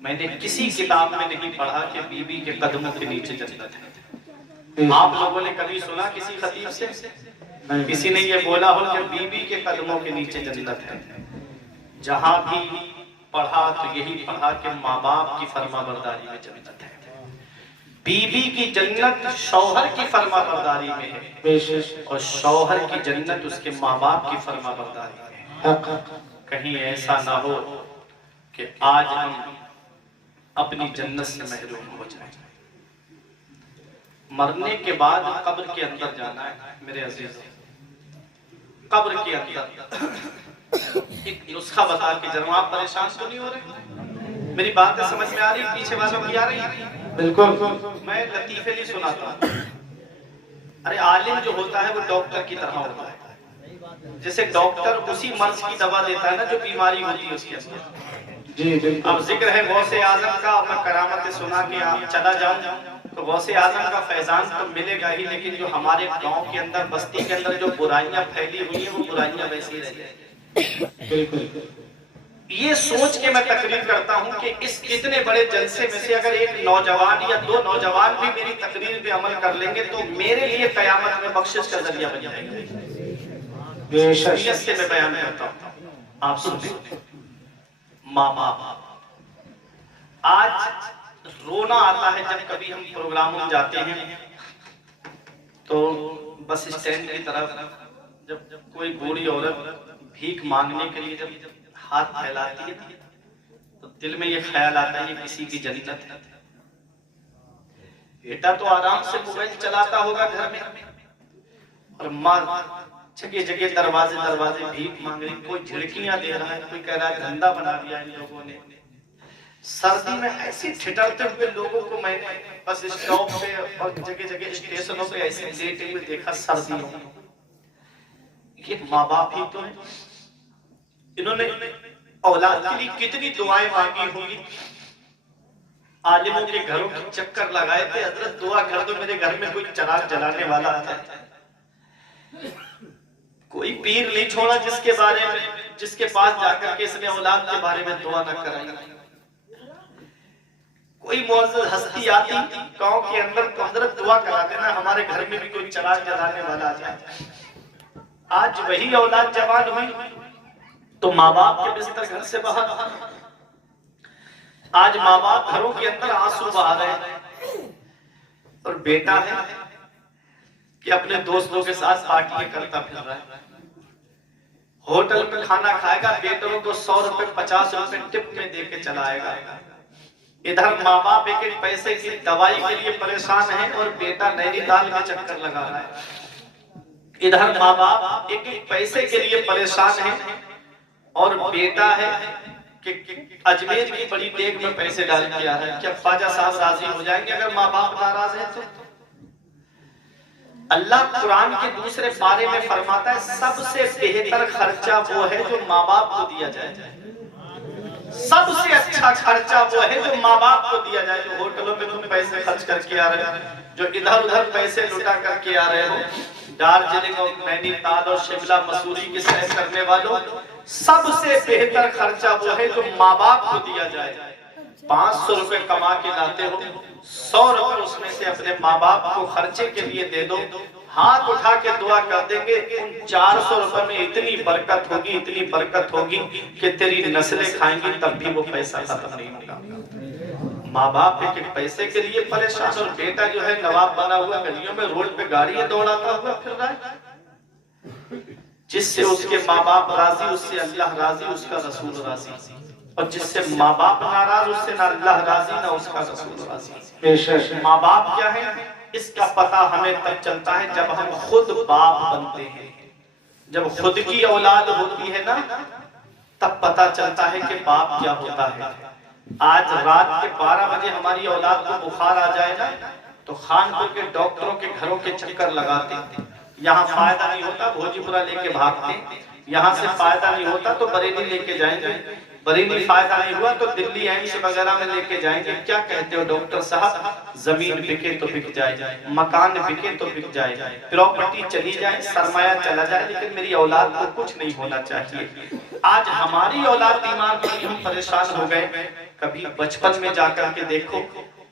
मैंने किसी किताब में नहीं पढ़ा कि बीवी के कदमों के नीचे जन्नत है। आप लोगों ने कभी सुना किसी खतीब से किसी ने ये बोला हो कि बीवी के कदमों के नीचे जन्नत है? जहां भी पढ़ा तो यही पढ़ा कि माँ बाप की फरमाबरदारी में जन्नत है। बीवी की जन्नत शौहर की फरमाबरदारी में है और शौहर की जन्नत उसके माँ बाप की फरमाबरदारी में है। कहीं ऐसा ना हो कि आज हम अपनी जन्नत से महरूम हो जाए। मरने के बाद कब्र के अंदर जाना है मेरे अजीज। कब्र के अंदर एक नुस्खा बता के जरा, आप परेशान तो नहीं हो रहे? मेरी बातें समझ में आ रही? पीछे वालों की आ रही? बिल्कुल। मैं लतीफे नहीं सुनाता। अरे आलिम जो होता है वो डॉक्टर की तरह होता है। जैसे डॉक्टर उसी मर्ज की दवा देता है ना जो बीमारी होती है उसके अंदर। जी। अब जिक्र है गौसे आजम का, मैं करामत सुना के चला जाऊं तो गौसे आजम का फैजान तो मिलेगा ही, लेकिन जो हमारे गांव के अंदर बस्ती के अंदर जो बुराइयां फैली हुई है वो बुराइयां वैसी रह जाएंगी। बिल्कुल। ये सोच के मैं तकरीर करता हूं कि इस इतने बड़े जलसे में से अगर एक नौजवान या दो नौजवान भी मेरी तकरीर पे अमल कर लेंगे तो मेरे लिए कयामत में बख्शिश का जरिया बन जाएगा। शरीयत से मैं बयान करता हूं, आप सुनिए। माँ बाप, आज रोना आता है जब कभी हम प्रोग्रामों में जाते हैं तो बस स्टैंड की तरफ जब कोई बूढ़ी औरत भीख मांगने के लिए जब हाथ फैलाती है तो दिल में ये ख्याल आता है किसी की जन्नत है। बेटा तो आराम से मोबाइल चलाता होगा घर में और माँ जगह जगह दरवाजे भीख मांग रही, कोई झिड़कियां दे रहा है, कोई कह रहा है धंधा बना दिया इन लोगों ने। सर्दी में ऐसे ठिठुरते हुए लोगों को मैंने बस स्टॉप पे और जगह जगह स्टेशनों पे ऐसे लेटे हुए देखा सर्दियों में। ये माँ बाप ही तो है, इन्होंने औलाद के लिए कितनी दुआएं मांगी होंगी। आलिमों के घरों के चक्कर लगाए थे, हजरत दुआ कर दो मेरे घर में कोई चिराग जलाने वाला आता है। कोई पीर नहीं छोड़ा जिसके पास जाकर के इसने औलाद के बारे में दुआ न कराई। कोई मुअज़्ज़ज़ हस्ती आती गांव के अंदर तो हजरत दुआ करा देना हमारे घर में भी कोई चिराग जलाने वाला आ जाए। आज वही औलाद जवान हुई तो माँ बाप के बिस्तर घर से बाहर। आज माँ बाप घरों के अंदर आंसू बहा रहे हैं और बेटा है कि अपने दोस्तों के साथ पार्टियां करता फिर रहा है। होटल में खाना खाएगा, बेटों को 100 रुपए 50 रुपए टिप में दे के चलाएगा। इधर माँ बाप एक एक पैसे की दवाई के लिए परेशान है और बेटा नैनीताल के चक्कर लगा रहा है। इधर माँ बाप एक एक पैसे के लिए परेशान है और बेटा है कि अजमेर की बड़ी देग में पैसे डाल के आ रहा है। क्या ख्वाजा साहब राजी हो जाएंगे अगर माँ बाप नाराज है तो? अल्लाह कुरान के दूसरे पारे में फरमाता है सबसे बेहतर खर्चा वो है जो माँ बाप को दिया जाए। सबसे अच्छा खर्चा वो है जो माँ बाप को दिया जाए। जो होटलों में तुम पैसे खर्च करके आ रहे हो, जो इधर उधर पैसे लुटा करके आ रहे हो, दार्जिलिंग और नैनीताल और शिमला मसूरी की सैर करने वालों, सबसे बेहतर खर्चा वो है जो माँ बाप को दिया जाए। 500 रुपए कमा के लाते हो, 100 रुपए उसमें से अपने माँ बाप को खर्चे के लिए दे दो, हाथ उठा के दुआ कर देंगे उन 400 रुपए में इतनी बरकत होगी कि तेरी नस्लें खाएंगी तब भी वो पैसा खत्म नहीं होगा। माँ बाप के पैसे के लिए परेशान और बेटा जो है नवाब बना हुआ गलियों में रोड पे गाड़ियां दौड़ाता हुआ फिर रहा है। जिससे उसके माँ बाप राजी, उससे अल्लाह राजी, उसका रसूल राजी। और जिससे माँ बाप नाराज, उससे ना अल्लाह राजी ना उसका रसूल राजी। माँ बाप क्या है इसका पता हमें तब चलता है जब हम खुद बाप बनते हैं। जब खुद की औलाद होती है ना तब पता चलता है कि बाप क्या होता है। आज रात के 12 बजे हमारी औलाद को बुखार आ जाए ना तो खानपुर के डॉक्टरों के घरों के चक्कर लगाते। यहाँ फायदा नहीं होता भोजीपुरा लेके भागते, यहाँ से फायदा नहीं होता तो बरेली लेके जाएंगे, बरेली फायदा नहीं हुआ तो दिल्ली एम्स वगैरह में लेके जाएंगे। क्या कहते हो डॉक्टर साहब? जमीन बिके तो बिक जाए, मकान बिके तो बिक जाए, प्रॉपर्टी चली जाए, सरमाया चला जाए, लेकिन मेरी औलाद को कुछ नहीं होना चाहिए। आज हमारी औलाद बीमार पड़ी, हम परेशान हो गए कभी बचपन में जाकर के देखो,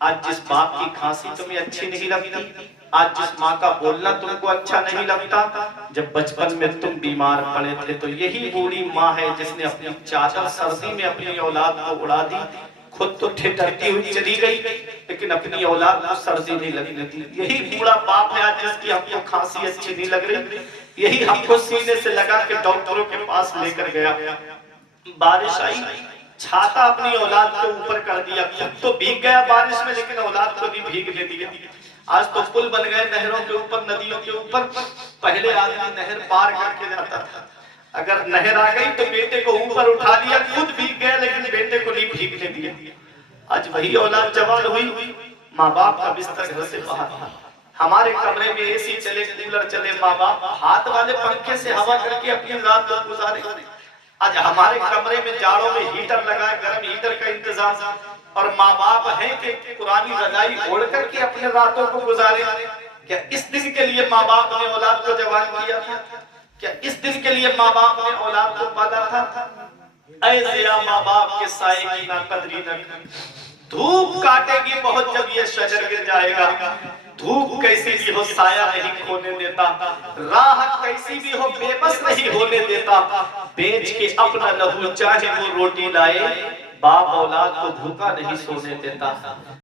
आज जिस बाप की खांसी तुम्हें अच्छी नहीं लगती, आज जिस माँ का बोलना तुमको अच्छा नहीं लगता, जब बचपन में तुम बीमार पड़े थे तो यही बूढ़ी माँ है जिसने अपनी चादर सर्दी में अपनी औलाद को उड़ा दी। खुद तो ठिठुरती हुई चली गई, लेकिन अपनी औलाद को सर्दी नहीं लगने दी। यही बूढ़ा बाप है आज जिसकी हमको खांसी अच्छी नहीं लग रही, यही हमको सीने से लगा के डॉक्टरों के पास लेकर गया। बारिश आई, छाता अपनी औलाद के ऊपर कर दिया, खुद तो भीग गया बारिश में, लेकिन औलाद को भी भीगने दिया। आज तो पुल बन गए नहरों के ऊपर, नदियों के ऊपर। पहले आदमी नहर पार करके जाता था, अगर नहर आ गई तो बेटे को ऊपर उठा लिया, खुद भीग गया लेकिन बेटे को नहीं भीगने दिया। आज वही औलाद जवान हुई, माँ बाप का बिस्तर घर से बाहर, हमारे कमरे में एसी चले, कूलर चले, माँ बाप हाथ वाले पंखे से हवा करके अपनी रात को गुजारे। आज हमारे कमरे में जाड़ों में हीटर लगा, गर्म हीटर का इंतजाम, और माँ बाप है कि पुरानी रजाई ओढ़ करके अपने रातों को गुजारे। क्या इस दिन के लिए माँ बाप ने औलाद को जवान किया था? क्या इस दिन के लिए माँ बाप ने औलाद को पाला था? ऐसे माँ बाप के साए की ना कदरी न, धूप काटेगी बहुत जब ये शजर गिर जाएगा। धूप कैसी भी हो साया नहीं खोने देता, राह कैसी भी हो बेबस नहीं होने देता। बेच के अपना लहू चाहे वो रोटी लाए, बाप औलाद को भूखा नहीं सोने देता।